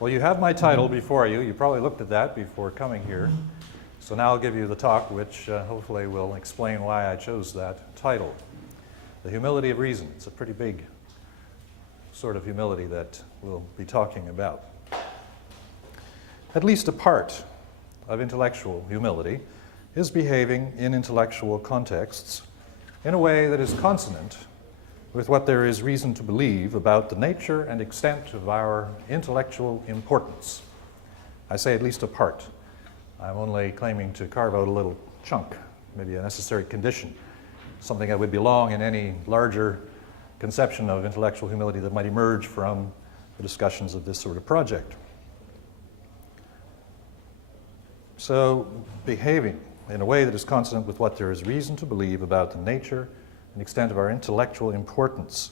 Well, you have my title before you. You probably looked at that before coming here. So now I'll give you the talk, which hopefully will explain why I chose that title. The humility of reason. It's a pretty big sort of humility that we'll be talking about. At least a part of intellectual humility is behaving in intellectual contexts in a way that is consonant with what there is reason to believe about the nature and extent of our intellectual importance. I say at least a part. I'm only claiming to carve out a little chunk, maybe a necessary condition, something that would belong in any larger conception of intellectual humility that might emerge from the discussions of this sort of project. So, behaving in a way that is consonant with what there is reason to believe about the nature and extent of our intellectual importance.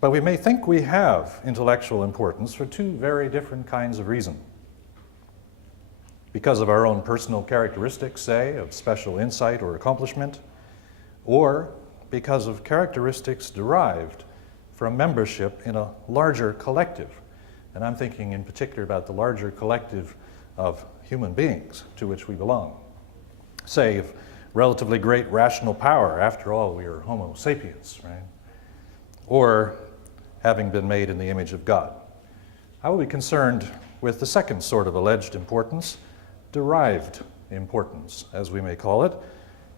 But we may think we have intellectual importance for two very different kinds of reason. Because of our own personal characteristics, say, of special insight or accomplishment, or because of characteristics derived from membership in a larger collective. And I'm thinking in particular about the larger collective of human beings to which we belong. Say, of relatively great rational power. After all, we are Homo sapiens, right? Or having been made in the image of God. I will be concerned with the second sort of alleged importance, derived importance, as we may call it,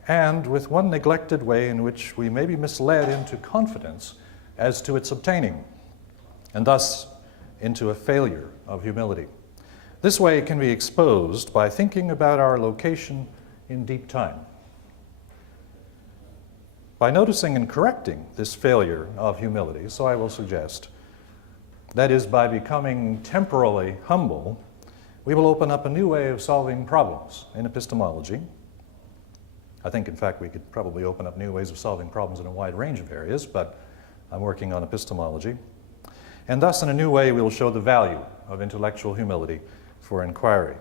and with one neglected way in which we may be misled into confidence as to its obtaining, and thus into a failure of humility. This way can be exposed by thinking about our location in deep time. By noticing and correcting this failure of humility, so I will suggest, that is, by becoming temporally humble, we will open up a new way of solving problems in epistemology. I think, in fact, we could probably open up new ways of solving problems in a wide range of areas, but I'm working on epistemology. And thus, in a new way, we will show the value of intellectual humility for inquiry.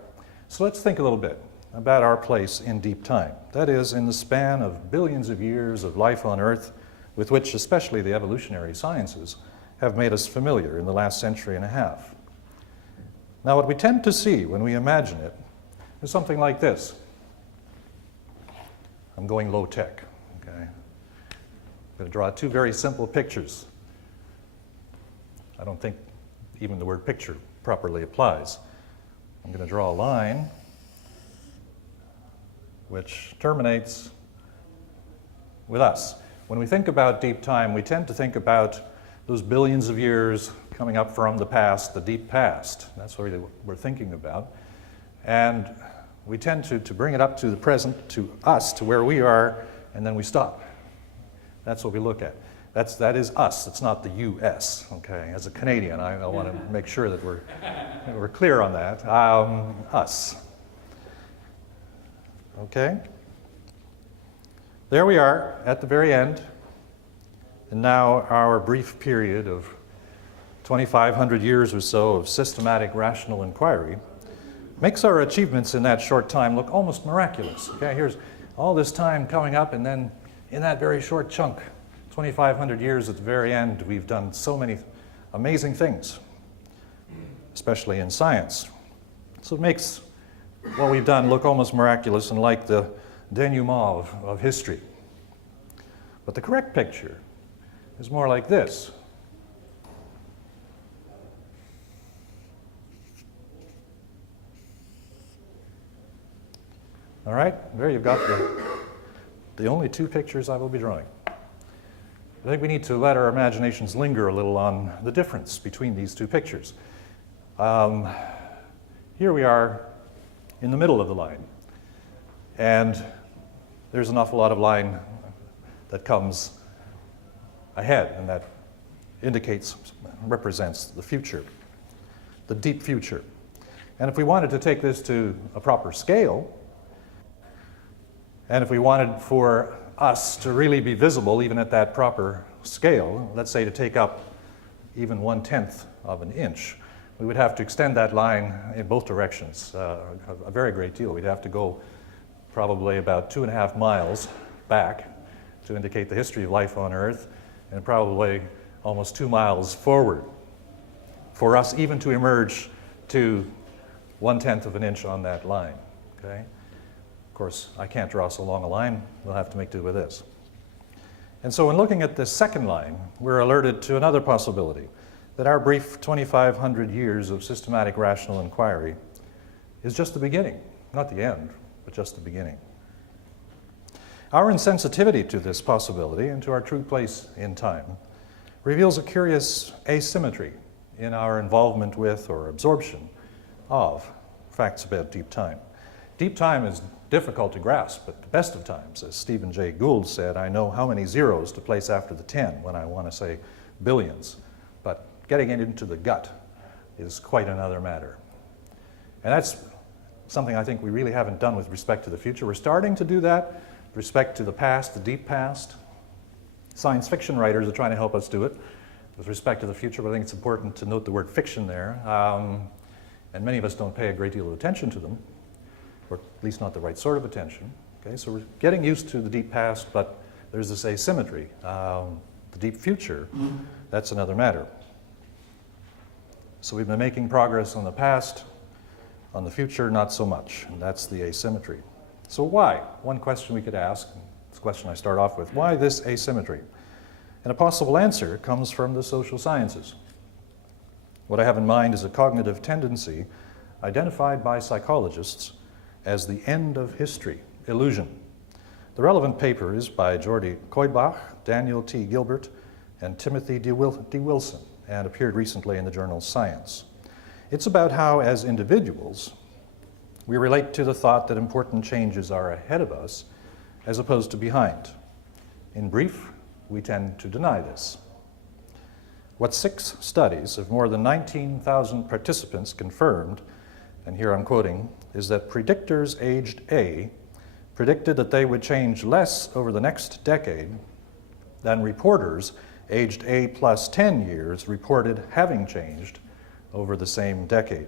So let's think a little bit about our place in deep time. That is, in the span of billions of years of life on Earth, with which especially the evolutionary sciences have made us familiar in the last century and a half. Now, what we tend to see when we imagine it is something like this. I'm going low tech, okay? I'm going to draw two very simple pictures. I don't think even the word picture properly applies. I'm going to draw a line which terminates with us. When we think about deep time, we tend to think about those billions of years coming up from the past, the deep past. That's what we're thinking about. And we tend to bring it up to the present, to us, to where we are, and then we stop. That's what we look at. That is us. It's not the U.S., okay? As a Canadian, I want to make sure that we're clear on that. Us. Okay? There we are at the very end. And now our brief period of 2,500 years or so of systematic rational inquiry makes our achievements in that short time look almost miraculous. Okay, here's all this time coming up, and then in that very short chunk, 2,500 years at the very end, we've done so many amazing things, especially in science. So it makes what we've done look almost miraculous and like the denouement of history. But the correct picture is more like this. All right, there you've got the only two pictures I will be drawing. I think we need to let our imaginations linger a little on the difference between these two pictures. Here we are in the middle of the line, and there's an awful lot of line that comes ahead, and that represents the future, the deep future. And if we wanted to take this to a proper scale, and if we wanted for us to really be visible even at that proper scale, let's say to take up even 1/10 of an inch, we would have to extend that line in both directions a very great deal. We'd have to go probably about 2.5 miles back to indicate the history of life on Earth, and probably almost 2 miles forward for us even to emerge to 1/10 of an inch on that line, okay? Of course, I can't draw so long a line. We'll have to make do with this. And so when looking at this second line, we're alerted to another possibility, that our brief 2,500 years of systematic rational inquiry is just the beginning, not the end, but just the beginning. Our insensitivity to this possibility and to our true place in time reveals a curious asymmetry in our involvement with or absorption of facts about deep time. Deep time is difficult to grasp at the best of times. As Stephen Jay Gould said, I know how many zeros to place after the 10 when I want to say billions. But getting it into the gut is quite another matter. And that's something I think we really haven't done with respect to the future. We're starting to do that with respect to the past, the deep past. Science fiction writers are trying to help us do it with respect to the future, but I think it's important to note the word fiction there. And many of us don't pay a great deal of attention to them, or at least not the right sort of attention. Okay, so we're getting used to the deep past, but there's this asymmetry. The deep future, that's another matter. So we've been making progress on the past, on the future, not so much, and that's the asymmetry. So why? One question we could ask, this question I start off with, why this asymmetry? And a possible answer comes from the social sciences. What I have in mind is a cognitive tendency identified by psychologists as the end of history, illusion. The relevant paper is by Jordi Koybach, Daniel T. Gilbert, and Timothy D. Wilson, and appeared recently in the journal Science. It's about how, as individuals, we relate to the thought that important changes are ahead of us as opposed to behind. In brief, we tend to deny this. What 6 studies of more than 19,000 participants confirmed, and here I'm quoting, is that predictors aged A predicted that they would change less over the next decade than reporters aged A plus 10 years reported having changed over the same decade.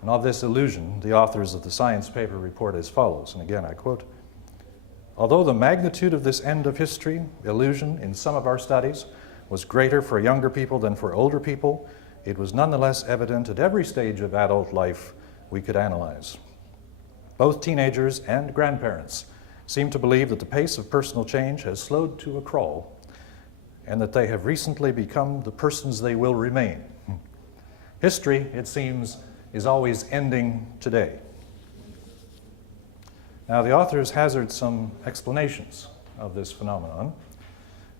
And of this illusion, the authors of the Science paper report as follows, and again I quote, although the magnitude of this end of history illusion in some of our studies was greater for younger people than for older people, it was nonetheless evident at every stage of adult life we could analyze. Both teenagers and grandparents seem to believe that the pace of personal change has slowed to a crawl and that they have recently become the persons they will remain. History, it seems, is always ending today. Now, the authors hazard some explanations of this phenomenon,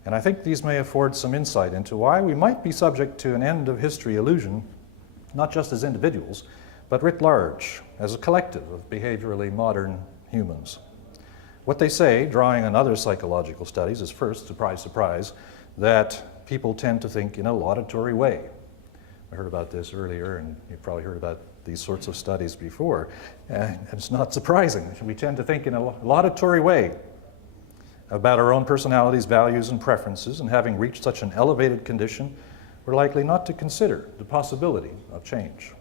and I think these may afford some insight into why we might be subject to an end of history illusion, not just as individuals, but writ large, as a collective of behaviorally modern humans. What they say, drawing on other psychological studies, is first, surprise, surprise, that people tend to think in a laudatory way. I heard about this earlier, and you've probably heard about these sorts of studies before, and it's not surprising. We tend to think in a laudatory way about our own personalities, values, and preferences, and having reached such an elevated condition, we're likely not to consider the possibility of change.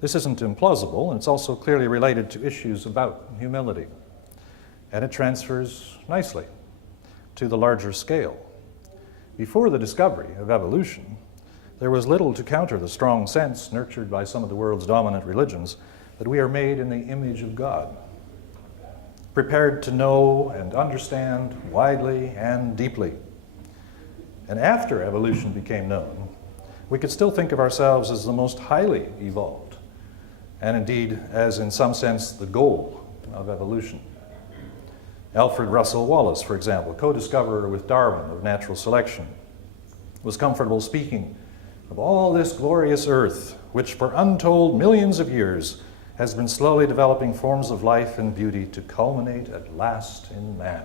This isn't implausible, and it's also clearly related to issues about humility, and it transfers nicely to the larger scale. Before the discovery of evolution, there was little to counter the strong sense nurtured by some of the world's dominant religions that we are made in the image of God, prepared to know and understand widely and deeply. And after evolution became known, we could still think of ourselves as the most highly evolved, and indeed as in some sense the goal of evolution. Alfred Russel Wallace, for example, co-discoverer with Darwin of natural selection, was comfortable speaking of all this glorious earth, which for untold millions of years has been slowly developing forms of life and beauty to culminate at last in man.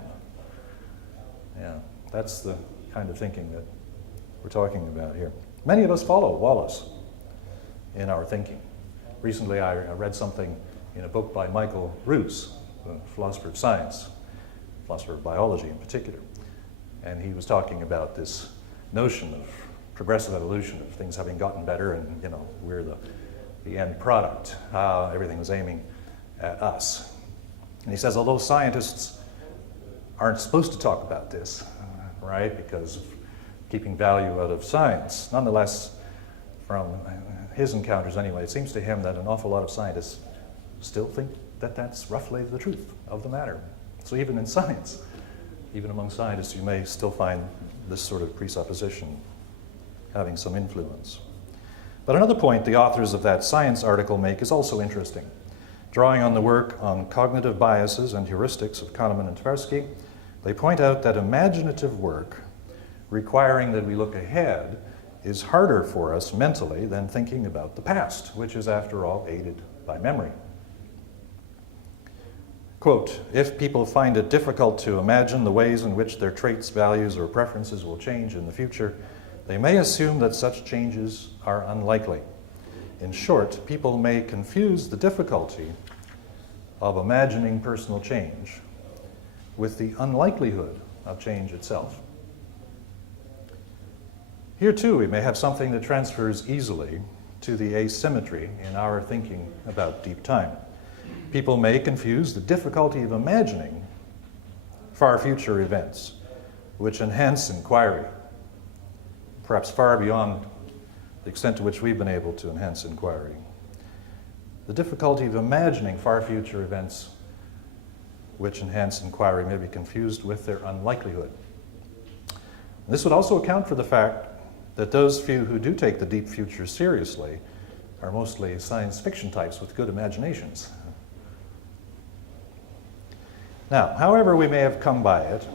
Yeah, that's the kind of thinking that we're talking about here. Many of us follow Wallace in our thinking. Recently I read something in a book by Michael Ruse, a philosopher of science, philosopher of biology in particular, and he was talking about this notion of progressive evolution, of things having gotten better, and we're the end product. Everything was aiming at us. And he says, although scientists aren't supposed to talk about this, right, because of keeping value out of science, nonetheless, from his encounters anyway, it seems to him that an awful lot of scientists still think that that's roughly the truth of the matter. So even in science, even among scientists, you may still find this sort of presupposition having some influence. But another point the authors of that science article make is also interesting. Drawing on the work on cognitive biases and heuristics of Kahneman and Tversky, they point out that imaginative work requiring that we look ahead is harder for us mentally than thinking about the past, which is, after all, aided by memory. Quote, if people find it difficult to imagine the ways in which their traits, values, or preferences will change in the future, they may assume that such changes are unlikely. In short, people may confuse the difficulty of imagining personal change with the unlikelihood of change itself. Here too, we may have something that transfers easily to the asymmetry in our thinking about deep time. People may confuse the difficulty of imagining far future events, which enhance inquiry, perhaps far beyond the extent to which we've been able to enhance inquiry. The difficulty of imagining far future events which enhance inquiry may be confused with their unlikelihood. This would also account for the fact that those few who do take the deep future seriously are mostly science fiction types with good imaginations. Now, however we may have come by it,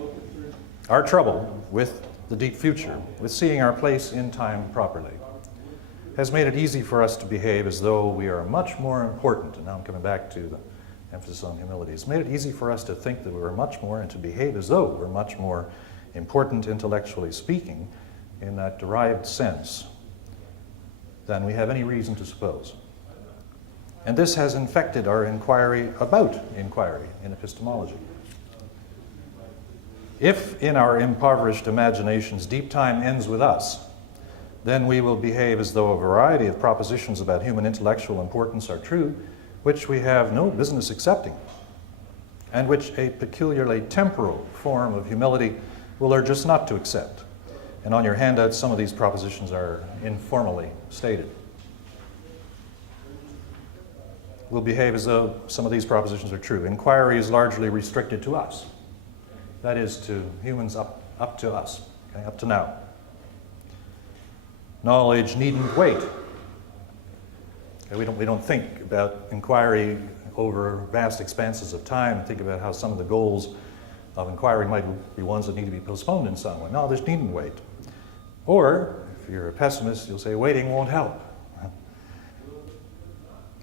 our trouble with the deep future, with seeing our place in time properly, has made it easy for us to behave as though we are much more important, and now I'm coming back to the emphasis on humility. It's made it easy for us to think that we're much more and to behave as though we're much more important intellectually speaking in that derived sense than we have any reason to suppose. And this has infected our inquiry about inquiry in epistemology. If in our impoverished imaginations deep time ends with us, then we will behave as though a variety of propositions about human intellectual importance are true, which we have no business accepting, and which a peculiarly temporal form of humility will urge us not to accept. And on your handouts, some of these propositions are informally stated. We'll behave as though some of these propositions are true. Inquiry is largely restricted to us. That is, to humans up to us, okay, up to now. Knowledge needn't wait. Okay, we don't think about inquiry over vast expanses of time and think about how some of the goals of inquiry might be ones that need to be postponed in some way. Knowledge needn't wait. Or, if you're a pessimist, you'll say waiting won't help.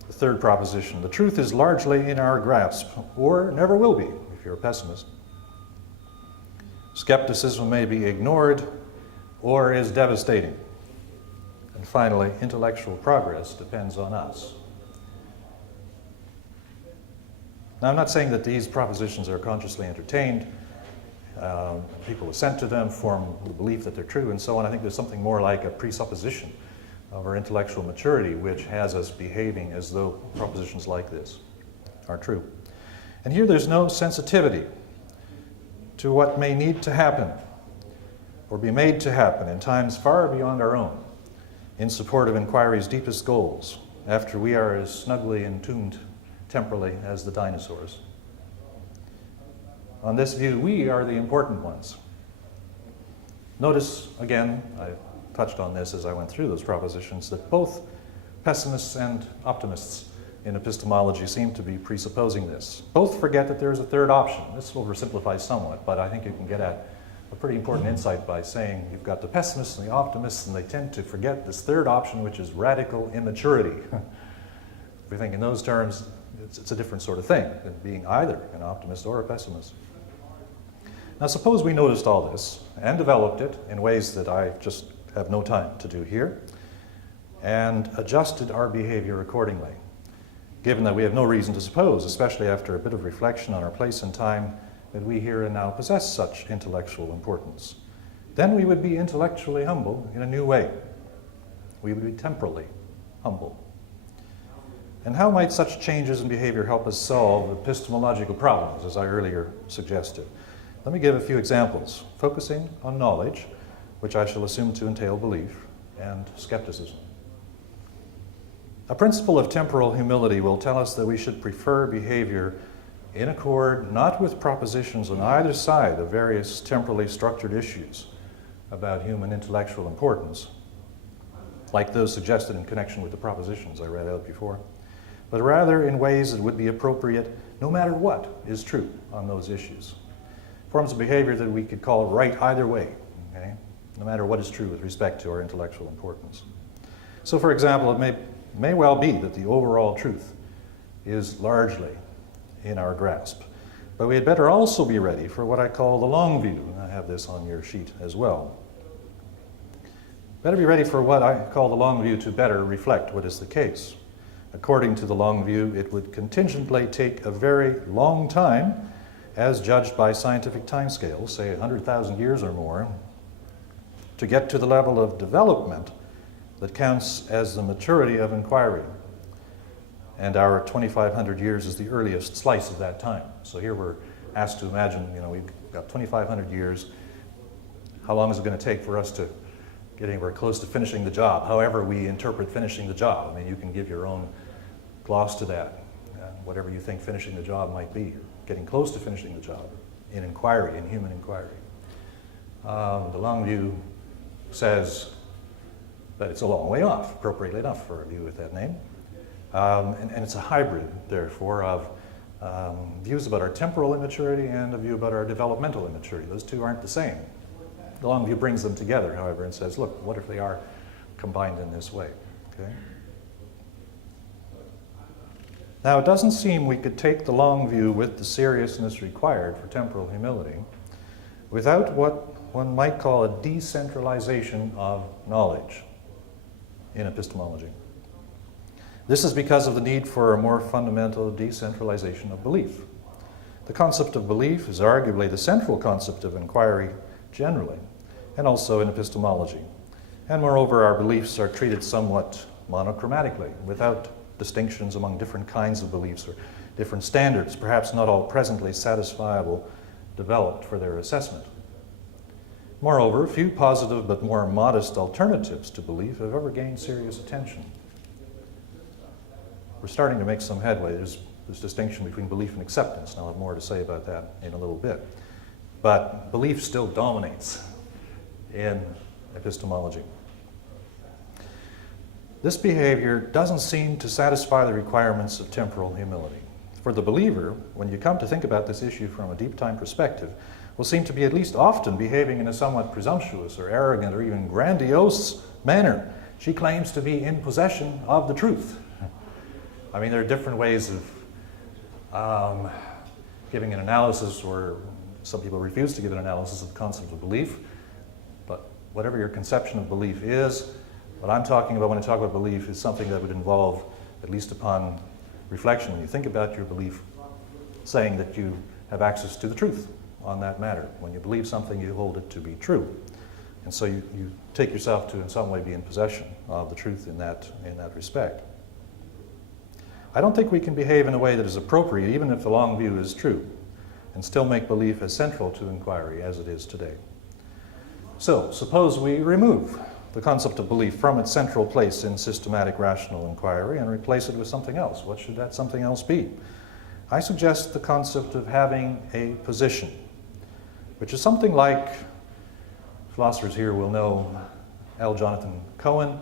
The third proposition, the truth is largely in our grasp, or never will be, if you're a pessimist. Skepticism may be ignored or is devastating. And finally, intellectual progress depends on us. Now, I'm not saying that these propositions are consciously entertained. People assent to them, form the belief that they're true, and so on. I think there's something more like a presupposition of our intellectual maturity which has us behaving as though propositions like this are true. And here there's no sensitivity to what may need to happen or be made to happen in times far beyond our own in support of inquiry's deepest goals, after we are as snugly entombed temporally as the dinosaurs. On this view, we are the important ones. Notice, again, I touched on this as I went through those propositions, that both pessimists and optimists in epistemology seem to be presupposing this. Both forget that there's a third option. This oversimplifies somewhat, but I think you can get at a pretty important insight by saying you've got the pessimists and the optimists, and they tend to forget this third option, which is radical immaturity. If we think in those terms, it's a different sort of thing than being either an optimist or a pessimist. Now, suppose we noticed all this and developed it in ways that I just have no time to do here, and adjusted our behavior accordingly, given that we have no reason to suppose, especially after a bit of reflection on our place in time, that we here and now possess such intellectual importance. Then we would be intellectually humble in a new way. We would be temporally humble. And how might such changes in behavior help us solve epistemological problems, as I earlier suggested? Let me give a few examples, focusing on knowledge, which I shall assume to entail belief, and skepticism. A principle of temporal humility will tell us that we should prefer behavior in accord not with propositions on either side of various temporally structured issues about human intellectual importance, like those suggested in connection with the propositions I read out before, but rather in ways that would be appropriate no matter what is true on those issues. Forms of behavior that we could call right either way, okay? No matter what is true with respect to our intellectual importance. So, for example, it may well be that the overall truth is largely in our grasp, but we had better also be ready for what I call the long view. I have this on your sheet as well. Better be ready for what I call the long view to better reflect what is the case. According to the long view, it would contingently take a very long time, as judged by scientific timescales, say 100,000 years or more, to get to the level of development that counts as the maturity of inquiry. And our 2,500 years is the earliest slice of that time. So here we're asked to imagine, we've got 2,500 years. How long is it going to take for us to get anywhere close to finishing the job, however we interpret finishing the job? I mean, you can give your own gloss to that, whatever you think finishing the job might be, getting close to finishing the job in inquiry, in human inquiry. The long view says that it's a long way off, appropriately enough for a view with that name. And it's a hybrid, therefore, of views about our temporal immaturity and a view about our developmental immaturity. Those two aren't the same. The long view brings them together, however, and says, look, what if they are combined in this way? Okay? Now, it doesn't seem we could take the long view with the seriousness required for temporal humility without what one might call a decentralization of knowledge in epistemology. This is because of the need for a more fundamental decentralization of belief. The concept of belief is arguably the central concept of inquiry generally, and also in epistemology. And moreover, our beliefs are treated somewhat monochromatically, without distinctions among different kinds of beliefs or different standards, perhaps not all presently satisfiable, developed for their assessment. Moreover, few positive but more modest alternatives to belief have ever gained serious attention. We're starting to make some headway. There's this distinction between belief and acceptance, and I'll have more to say about that in a little bit. But belief still dominates in epistemology. This behavior doesn't seem to satisfy the requirements of temporal humility. For the believer, when you come to think about this issue from a deep time perspective, will seem to be at least often behaving in a somewhat presumptuous or arrogant or even grandiose manner. She claims to be in possession of the truth. I mean, there are different ways of giving an analysis, or some people refuse to give an analysis of the concept of belief. But whatever your conception of belief is, what I'm talking about when I talk about belief is something that would involve, at least upon reflection, when you think about your belief, saying that you have access to the truth on that matter. When you believe something, you hold it to be true. And so you take yourself to in some way be in possession of the truth in that respect. I don't think we can behave in a way that is appropriate, even if the long view is true, and still make belief as central to inquiry as it is today. So, suppose we remove the concept of belief from its central place in systematic rational inquiry and replace it with something else. What should that something else be? I suggest the concept of having a position, which is something like, philosophers here will know L. Jonathan Cohen.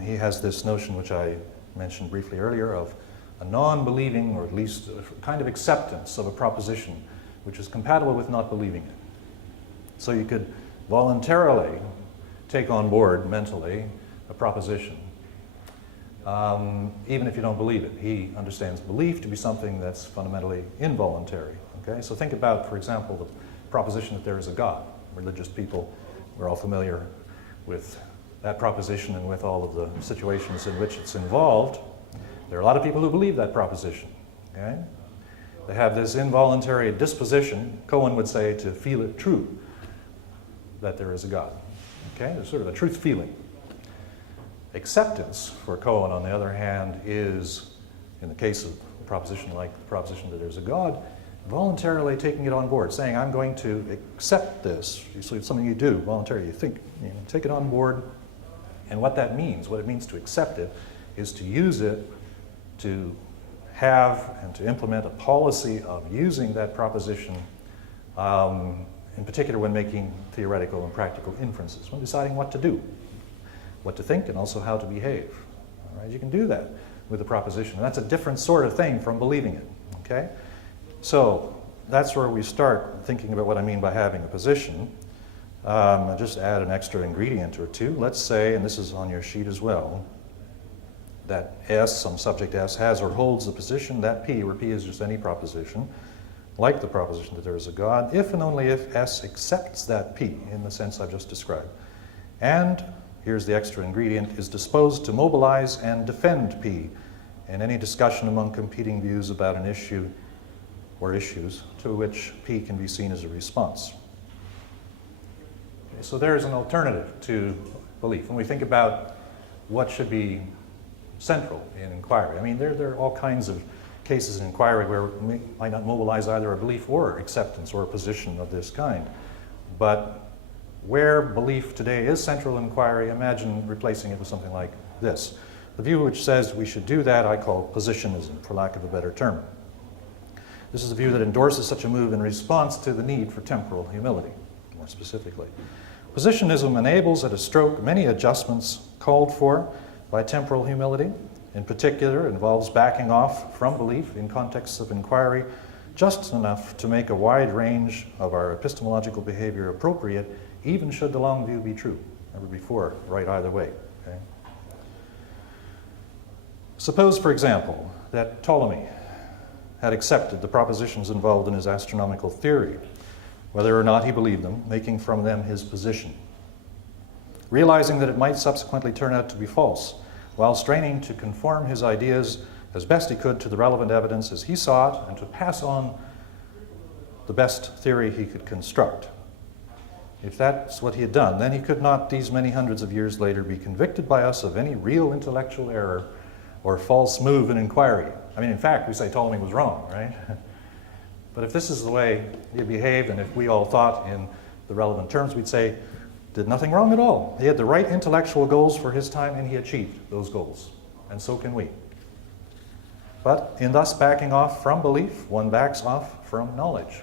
He has this notion, which I mentioned briefly earlier, of a non-believing, or at least a kind of acceptance of a proposition which is compatible with not believing it. So you could voluntarily take on board mentally a proposition, even if you don't believe it. He understands belief to be something that's fundamentally involuntary. Okay? So think about, for example, the proposition that there is a God. Religious people, we're all familiar with that proposition and with all of the situations in which it's involved. There are a lot of people who believe that proposition. Okay? They have this involuntary disposition, Cohen would say, to feel it true that there is a God. Okay? There's sort of a truth feeling. Acceptance for Cohen, on the other hand, is, in the case of a proposition like the proposition that there's a God, voluntarily taking it on board, saying, I'm going to accept this. So it's something you do voluntarily. You think, take it on board. And what that means, what it means to accept it, is to use it to have and to implement a policy of using that proposition, in particular when making theoretical and practical inferences, when deciding what to do, what to think, and also how to behave. All right? You can do that with a proposition. And that's a different sort of thing from believing it. Okay? So that's where we start thinking about what I mean by having a position. I'll just add an extra ingredient or two. Let's say, and this is on your sheet as well, that S, some subject S, has or holds the position that P, where P is just any proposition, like the proposition that there is a God, if and only if S accepts that P in the sense I've just described. And, here's the extra ingredient, is disposed to mobilize and defend P in any discussion among competing views about an issue or issues to which P can be seen as a response. Okay, so there's an alternative to belief. When we think about what should be central in inquiry, I mean, there are all kinds of cases in inquiry where we might not mobilize either a belief or acceptance or a position of this kind. But where belief today is central in inquiry, imagine replacing it with something like this. The view which says we should do that I call positionism, for lack of a better term. This is a view that endorses such a move in response to the need for temporal humility, more specifically. Positionism enables at a stroke many adjustments called for by temporal humility. In particular, involves backing off from belief in contexts of inquiry just enough to make a wide range of our epistemological behavior appropriate, even should the long view be true. Never before, right either way. Okay? Suppose, for example, that Ptolemy had accepted the propositions involved in his astronomical theory, whether or not he believed them, making from them his position. Realizing that it might subsequently turn out to be false, while straining to conform his ideas as best he could to the relevant evidence as he saw it, and to pass on the best theory he could construct. If that's what he had done, then he could not, these many hundreds of years later, be convicted by us of any real intellectual error or false move in inquiry. I mean, in fact, we say Ptolemy was wrong, right? But if this is the way he behaved, and if we all thought in the relevant terms, we'd say, did nothing wrong at all. He had the right intellectual goals for his time, and he achieved those goals. And so can we. But in thus backing off from belief, one backs off from knowledge,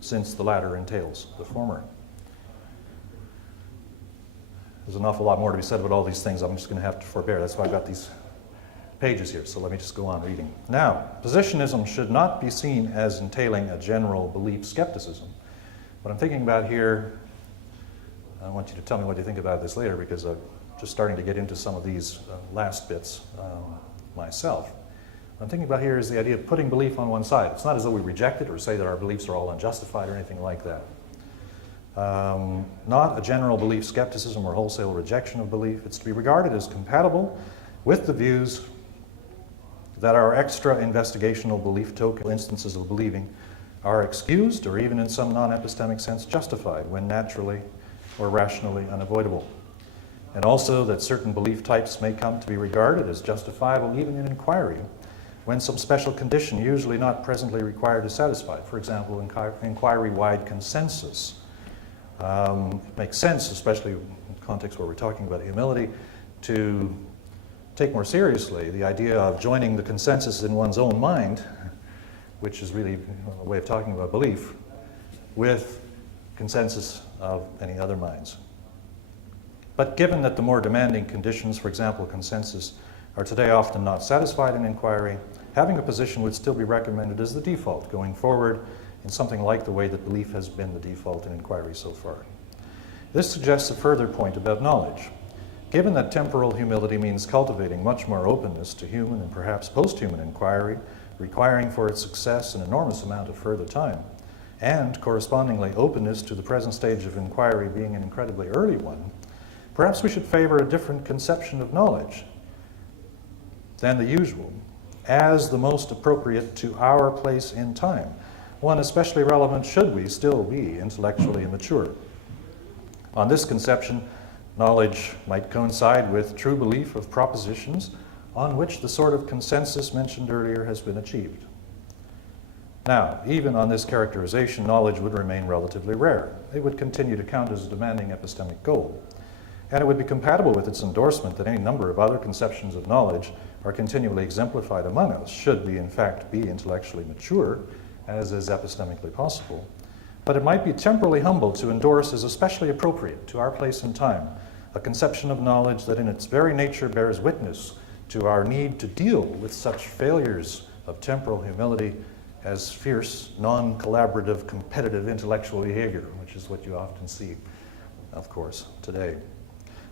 since the latter entails the former. There's an awful lot more to be said about all these things. I'm just going to have to forbear. That's why I've got these pages here, so let me just go on reading. Now, positionism should not be seen as entailing a general belief skepticism. What I'm thinking about here, I want you to tell me what you think about this later, because I'm just starting to get into some of these last bits myself. What I'm thinking about here is the idea of putting belief on one side. It's not as though we reject it or say that our beliefs are all unjustified or anything like that. Not a general belief skepticism or wholesale rejection of belief. It's to be regarded as compatible with the views that our extra investigational belief token instances of believing are excused, or even in some non-epistemic sense justified, when naturally or rationally unavoidable. And also that certain belief types may come to be regarded as justifiable even in inquiry, when some special condition, usually not presently required, is satisfied. For example, inquiry-wide consensus. It makes sense, especially in the context where we're talking about humility, to take more seriously the idea of joining the consensus in one's own mind, which is really a way of talking about belief, with consensus of any other minds. But given that the more demanding conditions, for example, consensus, are today often not satisfied in inquiry, having a position would still be recommended as the default going forward in something like the way that belief has been the default in inquiry so far. This suggests a further point about knowledge. Given that temporal humility means cultivating much more openness to human and perhaps post-human inquiry, requiring for its success an enormous amount of further time, and correspondingly openness to the present stage of inquiry being an incredibly early one, perhaps we should favor a different conception of knowledge than the usual, as the most appropriate to our place in time, one especially relevant should we still be intellectually immature. On this conception, knowledge might coincide with true belief of propositions on which the sort of consensus mentioned earlier has been achieved. Now, even on this characterization, knowledge would remain relatively rare. It would continue to count as a demanding epistemic goal. and it would be compatible with its endorsement that any number of other conceptions of knowledge are continually exemplified among us, should we in fact be intellectually mature, as is epistemically possible. But it might be temporally humble to endorse as especially appropriate to our place and time a conception of knowledge that in its very nature bears witness to our need to deal with such failures of temporal humility as fierce, non-collaborative, competitive intellectual behavior, which is what you often see, of course, today.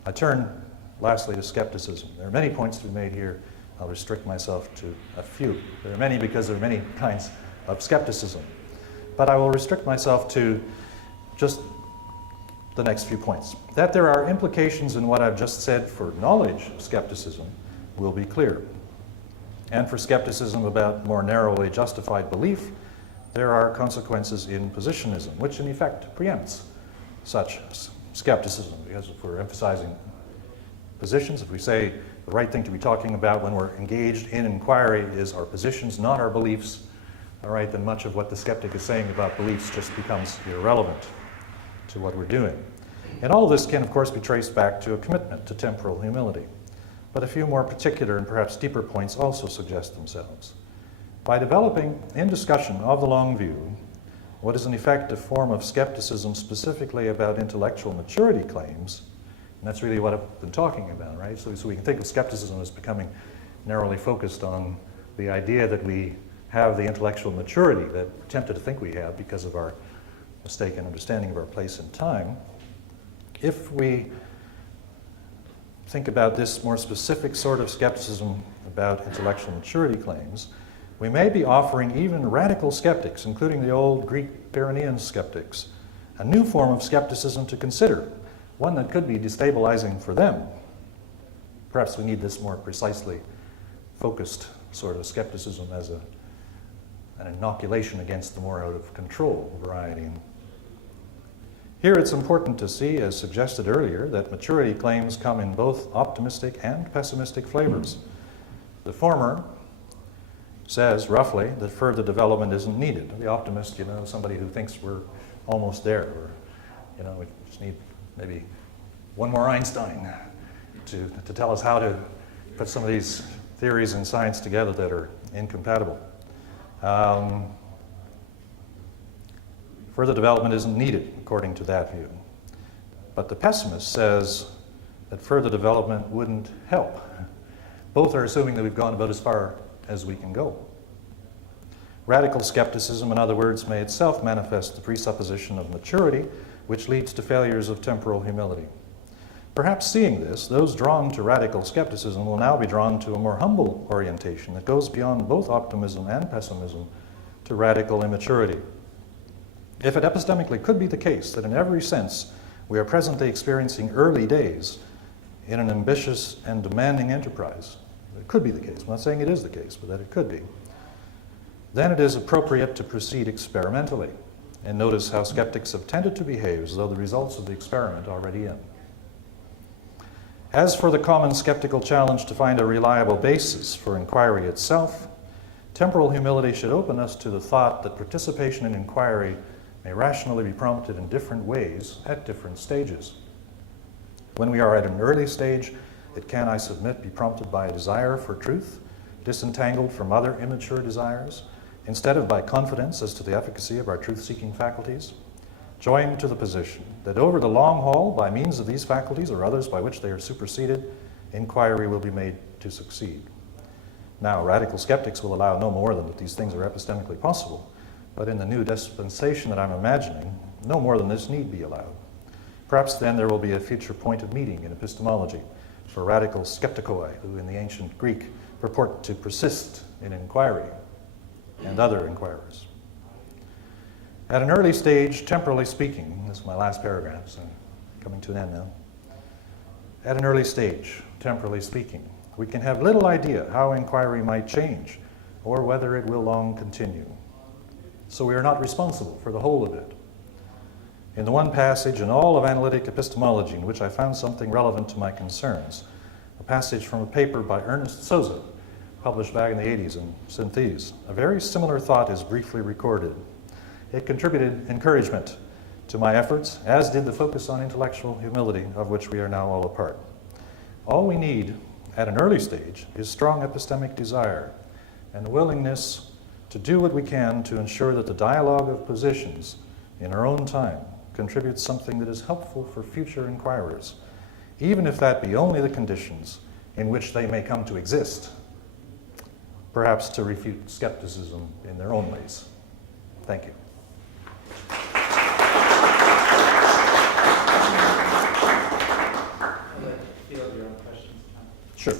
I turn, lastly, to skepticism. There are many points to be made here. I'll restrict myself to a few. There are many because there are many kinds of skepticism. But I will restrict myself to just the next few points. That there are implications in what I've just said for knowledge skepticism will be clear. And for skepticism about more narrowly justified belief, there are consequences in positionism, which in effect preempts such skepticism. Because if we're emphasizing positions, if we say the right thing to be talking about when we're engaged in inquiry is our positions, not our beliefs, all right, then much of what the skeptic is saying about beliefs just becomes irrelevant to what we're doing. And all of this can, of course, be traced back to a commitment to temporal humility. But a few more particular and perhaps deeper points also suggest themselves. By developing, in discussion of the long view, what is in effect a form of skepticism specifically about intellectual maturity claims, and that's really what I've been talking about, right? So we can think of skepticism as becoming narrowly focused on the idea that we have the intellectual maturity that we're tempted to think we have because of our mistaken understanding of our place in time. If we think about this more specific sort of skepticism about intellectual maturity claims, we may be offering even radical skeptics, including the old Greek Pyrrhonian skeptics, a new form of skepticism to consider, one that could be destabilizing for them. Perhaps we need this more precisely focused sort of skepticism as an inoculation against the more out of control variety. Here it's important to see, as suggested earlier, that maturity claims come in both optimistic and pessimistic flavors. The former says, roughly, that further development isn't needed. The optimist, somebody who thinks we're almost there, or, we just need maybe one more Einstein to tell us how to put some of these theories in science together that are incompatible. Further development isn't needed, according to that view. But the pessimist says that further development wouldn't help. Both are assuming that we've gone about as far as we can go. Radical skepticism, in other words, may itself manifest the presupposition of maturity, which leads to failures of temporal humility. Perhaps seeing this, those drawn to radical skepticism will now be drawn to a more humble orientation that goes beyond both optimism and pessimism to radical immaturity. If it epistemically could be the case that in every sense we are presently experiencing early days in an ambitious and demanding enterprise, it could be the case. I'm not saying it is the case, but that it could be. Then it is appropriate to proceed experimentally and notice how skeptics have tended to behave as though the results of the experiment are already in. As for the common skeptical challenge to find a reliable basis for inquiry itself, temporal humility should open us to the thought that participation in inquiry may rationally be prompted in different ways at different stages. When we are at an early stage, it can, I submit, be prompted by a desire for truth, disentangled from other immature desires, instead of by confidence as to the efficacy of our truth-seeking faculties, joined to the position that over the long haul, by means of these faculties or others by which they are superseded, inquiry will be made to succeed. Now, radical skeptics will allow no more than that these things are epistemically possible, but in the new dispensation that I'm imagining, no more than this need be allowed. Perhaps then there will be a future point of meeting in epistemology for radical skeptikoi, who in the ancient Greek purport to persist in inquiry, and other inquirers. At an early stage, temporally speaking, this is my last paragraph, so coming to an end now. At an early stage, temporally speaking, we can have little idea how inquiry might change or whether it will long continue. So we are not responsible for the whole of it. In the one passage in all of analytic epistemology in which I found something relevant to my concerns, a passage from a paper by Ernest Sosa, published back in the 80s in Synthese, a very similar thought is briefly recorded. It contributed encouragement to my efforts, as did the focus on intellectual humility, of which we are now all a part. All we need at an early stage is strong epistemic desire and the willingness to do what we can to ensure that the dialogue of positions in our own time contributes something that is helpful for future inquirers, even if that be only the conditions in which they may come to exist, perhaps to refute skepticism in their own ways. Thank you. Sure.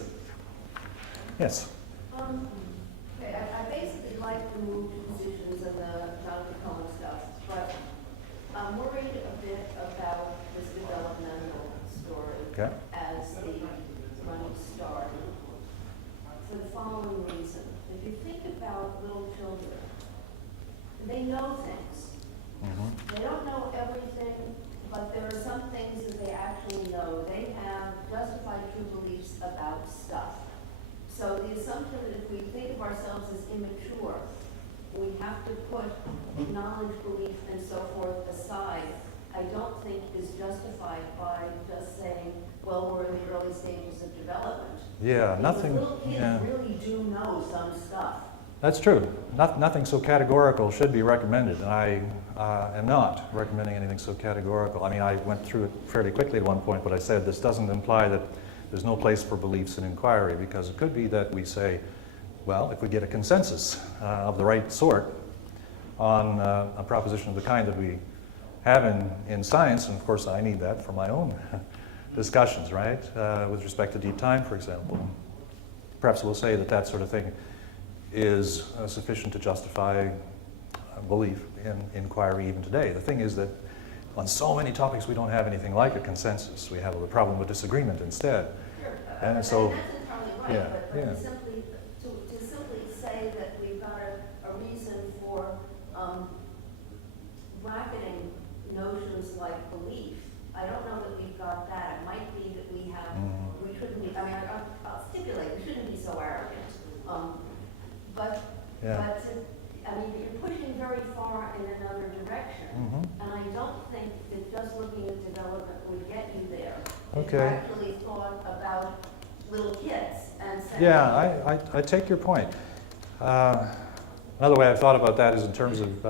Yes. Okay, I basically like to move to positions in the Jonathan Cohen stuff, but I'm worried a bit about this developmental story as the running start for the following reason. If you think about little children, they know things. They don't know everything, but there are some things that they actually know. They have justified true beliefs about stuff. So the assumption that if we think of ourselves as immature, we have to put knowledge, belief, and so forth aside, I don't think is justified by just saying, well, we're in the early stages of development. Yeah, because nothing. Little kids really do know some stuff. That's true. Nothing so categorical should be recommended, and I am not recommending anything so categorical. I mean, I went through it fairly quickly at one point, but I said this doesn't imply that there's no place for beliefs in inquiry, because it could be that we say, well, if we get a consensus of the right sort on a proposition of the kind that we have in science, and of course I need that for my own discussions, right, with respect to deep time, for example. Perhaps we'll say that that sort of thing is sufficient to justify belief in inquiry even today. The thing is that on so many topics we don't have anything like a consensus. We have a problem of disagreement instead. Sure, and so, that's entirely right, yeah, but yeah. to simply say that we've got a reason for bracketing notions like belief, I don't know that we've got that. It might be that we have, we shouldn't be, I mean, I'll stipulate, we shouldn't be so arrogant. But I mean, you're pushing very far in another direction, and I don't think that just looking at development would get you there. If you actually thought about little kids and saying... Yeah, I take your point. Another way I've thought about that is in terms of,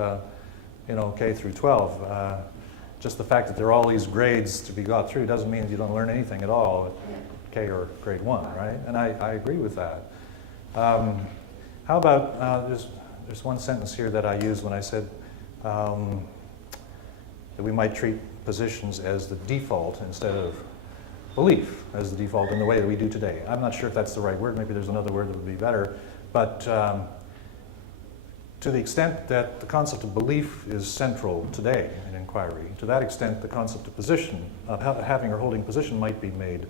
K through 12. Just the fact that there are all these grades to be got through doesn't mean you don't learn anything at all at K or grade 1, right? And I agree with that. How about, there's one sentence here that I used when I said that we might treat positions as the default instead of belief as the default in the way that we do today. I'm not sure if that's the right word. Maybe there's another word that would be better. But to the extent that the concept of belief is central today in inquiry, to that extent the concept of position, of having or holding position, might be made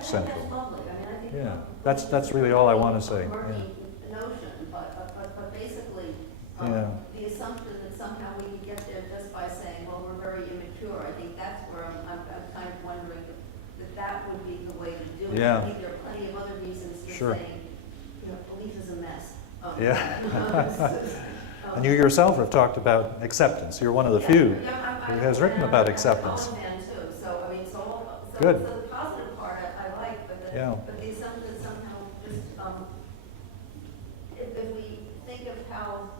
central. That's lovely. I mean, I think Yeah, that's really all I want to say. Notion, but basically, the assumption that somehow we can get there just by saying, well, we're very immature, I think that's where I'm kind of wondering that would be the way to do it. Yeah. I think there are plenty of other reasons for saying, belief is a mess. And you yourself have talked about acceptance. You're one of the few who has written about acceptance. Good. So the positive part I like, but the assumption that somehow just, if we think of how,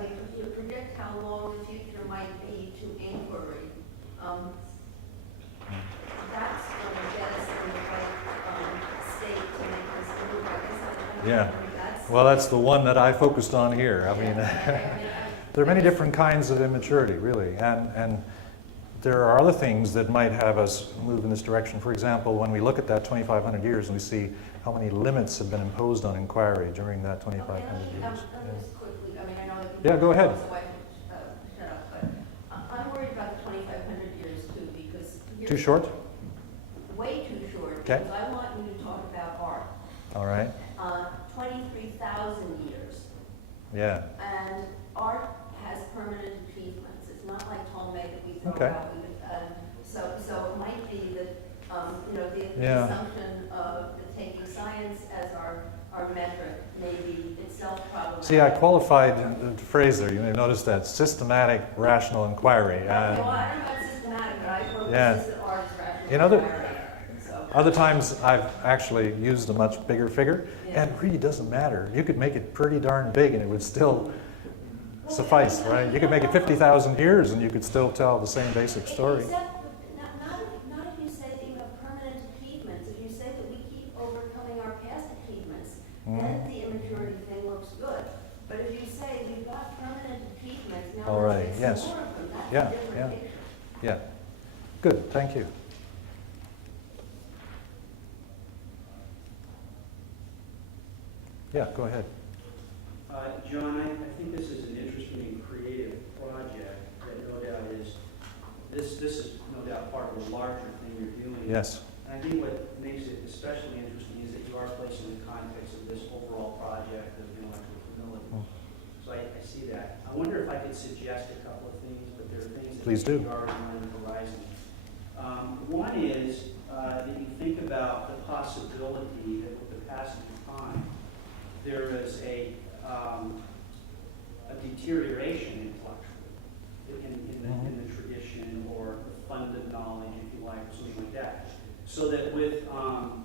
if you predict how long the future might be to inquiry, that's going to get us in the right state to make this move. I guess Well, that's the one that I focused on here. I mean, there are many different kinds of immaturity, really, and there are other things that might have us move in this direction. For example, when we look at that 2,500 years and we see how many limits have been imposed on inquiry during that 2,500 years. Just quickly, I mean, I know that Yeah, go ahead. Shut up, but I'm worried about the 2,500 years too, because Too short? Way too short. Okay. Because I want you to talk about art. All right. 23,000 years. Yeah. And art has permanent achievements. It's not like homemade that we throw out. So it might be that the assumption of taking science as our metric may be itself problematic. See, I qualified the phrase there. You may have noticed that systematic rational inquiry. Well, I don't know about systematic, but I work Yeah. with system art as rational In other- inquiry. So, Other times I've actually used a much bigger figure, Yeah. and it really doesn't matter. You could make it pretty darn big and it would still suffice, right? You could make it 50,000 years and you could still tell the same basic story. Except, not if you say that you have permanent achievements. If you say that we keep overcoming our past achievements, then the immaturity thing looks good. But if you say we've got permanent achievements, now All right, let's yes. get some more of them, that's Yeah, a different yeah. picture. Yeah. Good, thank you. Yeah, go ahead. John, I think this is an interesting and creative project that no doubt is, this is no doubt part of a larger thing you're doing. Yes. And I think what makes it especially interesting is that you are placed in the context of this overall project of intellectual humility. Mm. So I see that. I wonder if I could suggest a couple of things, but there are things that Please do. maybe are on the horizon. One is that you think about the possibility that with the passage of time, there is a deterioration intellectually in the tradition or the fund of knowledge, if you like, or something like that. So that with time,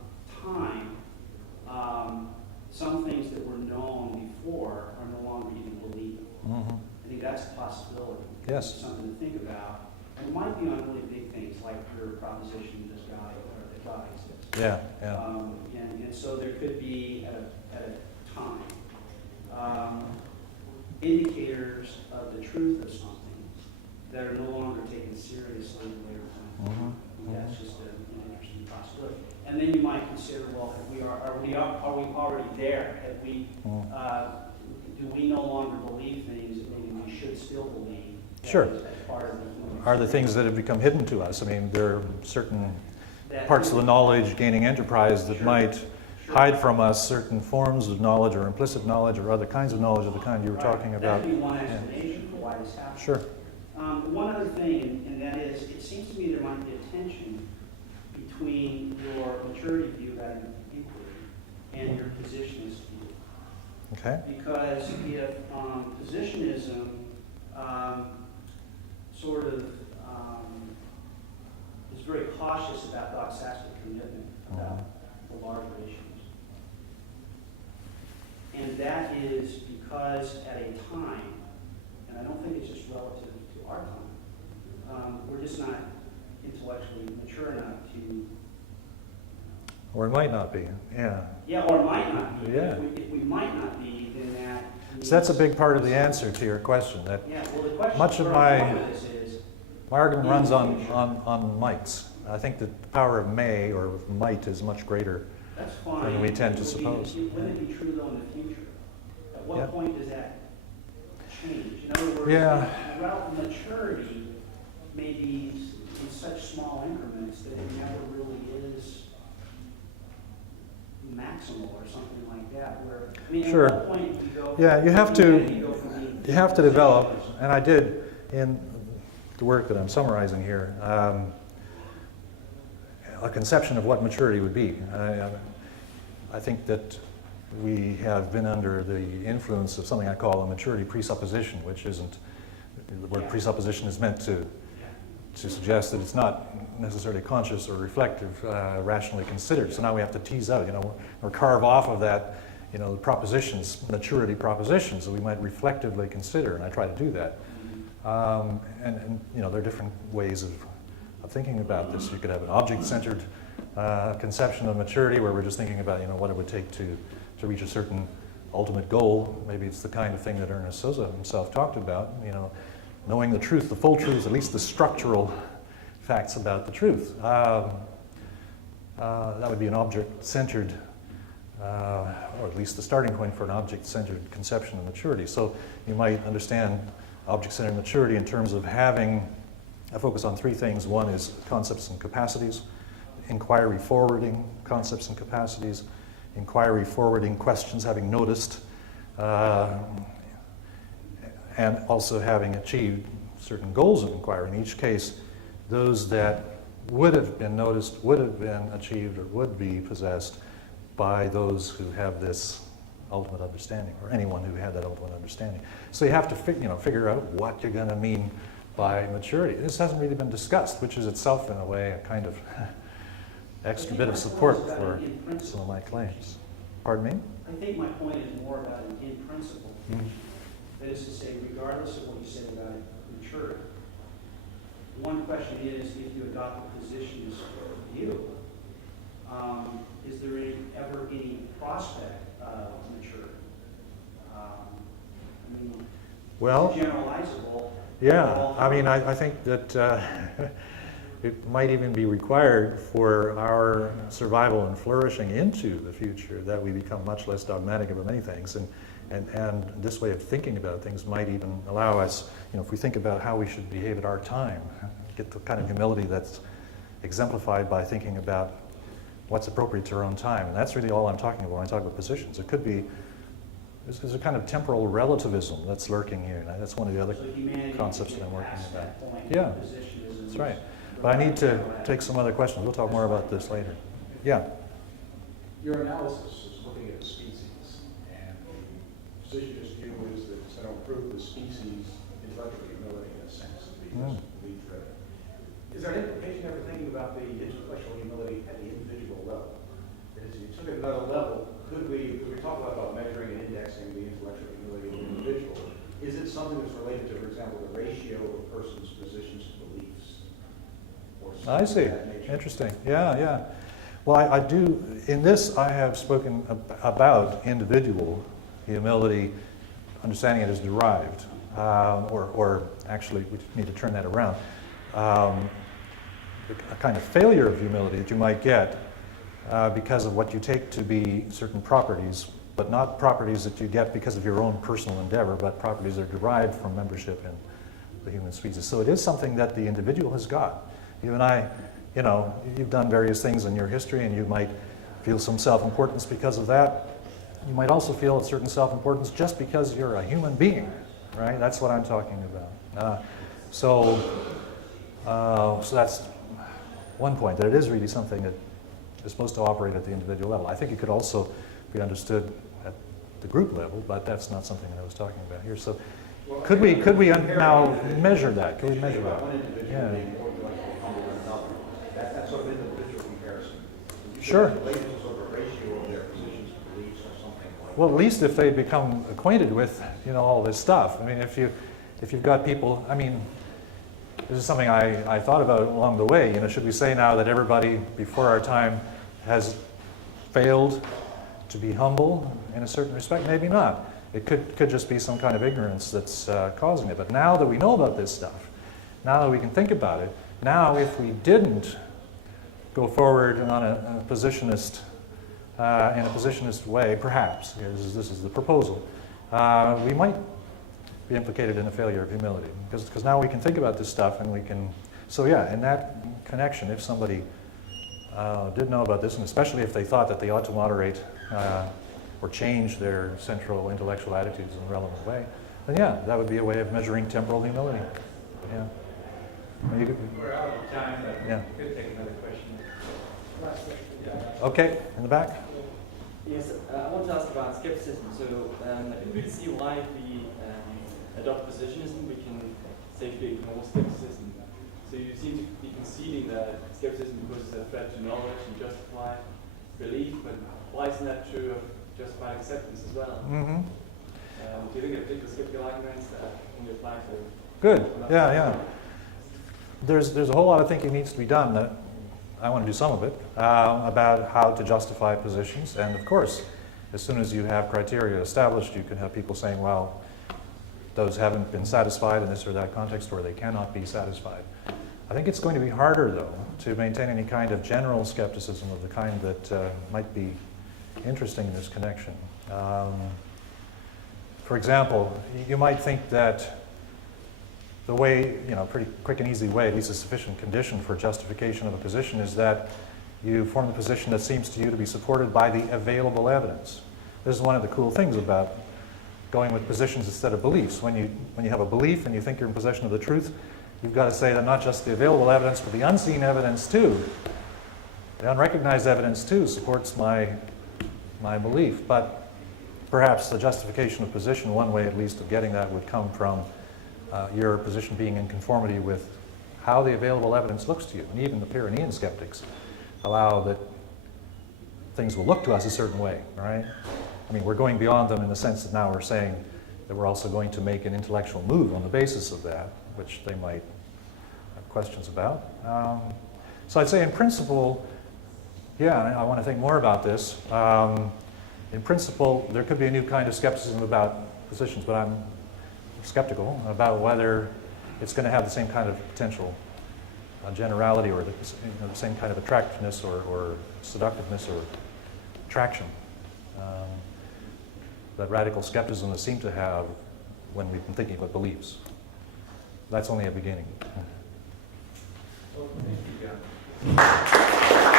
some things that were known before are no longer even believed. Mm-hmm. I think that's a possibility. Yes. It's something to think about. And it might be on really big things like your proposition that God or that God exists. Yeah, yeah. And so there could be at a time indicators of the truth of something that are no longer taken seriously later on. Mm-hmm. That's just an interesting possibility. And then you might consider, well, if we are we already there? Have we do we no longer believe things that maybe we should still believe? Sure. As part of the human Are the things that have become hidden to us? I mean, there are certain that- parts of the knowledge gaining enterprise that Sure. might hide from us certain forms of knowledge or implicit knowledge or other kinds of knowledge of the kind you were Right. talking about. That would be one explanation for why this happened. Sure. One other thing, and that is, it seems to me there might be a tension between your maturity view about inquiry and your positionist view. Okay. Because if positionism sort of is very cautious about doxastic commitment about the larger issues, and that is because at a time, and I don't think it's just relative to our time, we're just not intellectually mature enough to, Or it might not be. Yeah. yeah, or might not be. Yeah. If we might not be, then that. So that's a big part of the answer to your question. That Yeah, well, the question much of where I'm my- going with this is, my argument in runs the on, future. on mights. I think that the power of may or of might is much greater. that's fine. than we tend to Would it be- suppose. Wouldn't it be true though in the future? At Yeah. what point does that change? In other words, Yeah. well, maturity may be in such small increments that it never really is maximal or something like that, where, I mean, Sure. at what point do you go? Yeah, you have to- you go from being- You have to develop, and I did in the work that I'm summarizing here, a conception of what maturity would be. I think that we have been under the influence of something I call a maturity presupposition, which isn't, the word Yeah. presupposition is meant to suggest that it's not necessarily conscious or reflective, rationally considered. So now we have to tease out, or carve off of that, the propositions, maturity propositions that we might reflectively consider, and I try to do that. And there are different ways of thinking about this. You could have an object-centered conception of maturity, where we're just thinking about, what it would take to reach a certain ultimate goal. Maybe it's the kind of thing that Ernest Sosa himself talked about, knowing the truth, the full truth, at least the structural facts about the truth. That would be an object-centered, or at least the starting point for an object-centered conception of maturity. So you might understand object-centered maturity in terms of having a focus on three things. One is concepts and capacities, inquiry forwarding concepts and capacities, inquiry forwarding questions, having noticed, and also having achieved certain goals of inquiry. In each case, those that would have been noticed, would have been achieved, or would be possessed by those who have this ultimate understanding, or anyone who had that ultimate understanding. So you have to figure out what you're going to mean by maturity. This hasn't really been discussed, which is itself, in a way, a kind of extra bit of support for some of my claims. Pardon me? I think my point is more about an in principle. That is to say, regardless of what you say about maturity, one question is, if you adopt a positionist view, is there ever any prospect of maturity? I mean, Well, it's generalizable. yeah, I mean, I think that it might even be required for our survival and flourishing into the future that we become much less dogmatic about many things. And this way of thinking about things might even allow us, if we think about how we should behave at our time, get the kind of humility that's exemplified by thinking about what's appropriate to our own time. And that's really all I'm talking about when I talk about positions. It could be, there's a kind of temporal relativism that's lurking here. And that's one of the other concepts that I'm working about. Yeah, that's right. But I need to take some other questions. We'll talk more about this later. Yeah? Your analysis is looking at a species, and the positionist view is that it's going to improve the species' intellectual humility in a sense, to be less belief-driven. Is there an implication ever thinking about the intellectual humility at the individual level? That is, if you took it another level, could we talk about measuring and indexing the intellectual humility of an individual? Is it something that's related to, for example, the ratio of a person's positions to beliefs? Or I see. Interesting. Yeah, yeah. Well, I do, in this I have spoken about individual humility, understanding it as derived, or actually we need to turn that around. A kind of failure of humility that you might get because of what you take to be certain properties, but not properties that you get because of your own personal endeavor, but properties that are derived from membership in the human species. So it is something that the individual has got. You and I, you've done various things in your history, and you might feel some self-importance because of that. You might also feel a certain self-importance just because you're a human being, right? That's what I'm talking about. So that's one point, that it is really something that is supposed to operate at the individual level. I think it could also be understood at the group level, but that's not something that I was talking about here. So could we now measure that? Could we measure that? Yeah. That's sort of individual comparison. Sure. Sort of a ratio of their positions, beliefs, or something like that. Well, at least if they become acquainted with, all this stuff. I mean, if you've got people, I mean, this is something I thought about along the way. Should we say now that everybody before our time has failed to be humble in a certain respect? Maybe not. It could just be some kind of ignorance that's causing it. But now that we know about this stuff, now that we can think about it, now if we didn't go forward on a positionist, in a positionist way, perhaps, this is the proposal, we might be implicated in a failure of humility. Because now we can think about this stuff, and we can, so yeah, in that connection, if somebody did know about this, and especially if they thought that they ought to moderate or change their central intellectual attitudes in a relevant way, then yeah, that would be a way of measuring temporal humility. Yeah. We're out of time, but Yeah. we could take another question. Okay, in the back. Yes, I want to ask about skepticism. So I didn't really see why if we adopt positionism, we can safely ignore skepticism. So you seem to be conceding that skepticism poses a threat to knowledge and justify belief, but why isn't that true of justified acceptance as well? Mm-hmm. Do you think there are particular skeptical arguments that can be applied to? Good. Yeah, yeah. There's a whole lot of thinking needs to be done. That I want to do some of it about how to justify positions. And of course, as soon as you have criteria established, you can have people saying, well, those haven't been satisfied in this or that context, or they cannot be satisfied. I think it's going to be harder, though, to maintain any kind of general skepticism of the kind that might be interesting in this connection. For example, you might think that the way, pretty quick and easy way, at least a sufficient condition for justification of a position is that you form the position that seems to you to be supported by the available evidence. This is one of the cool things about going with positions instead of beliefs. When you have a belief and you think you're in possession of the truth, you've got to say that not just the available evidence, but the unseen evidence too, the unrecognized evidence too, supports my my belief. But perhaps the justification of position, one way at least of getting that, would come from your position being in conformity with how the available evidence looks to you. And even the Pyrenean skeptics allow that things will look to us a certain way, right? I mean, we're going beyond them in the sense that now we're saying that we're also going to make an intellectual move on the basis of that, which they might have questions about. So I'd say in principle, yeah, I want to think more about this. In principle, there could be a new kind of skepticism about positions, but I'm skeptical about whether it's going to have the same kind of potential generality or the same kind of attractiveness or seductiveness or attraction that radical skepticism has seemed to have when we've been thinking about beliefs. That's only a beginning. Well, thank you, John.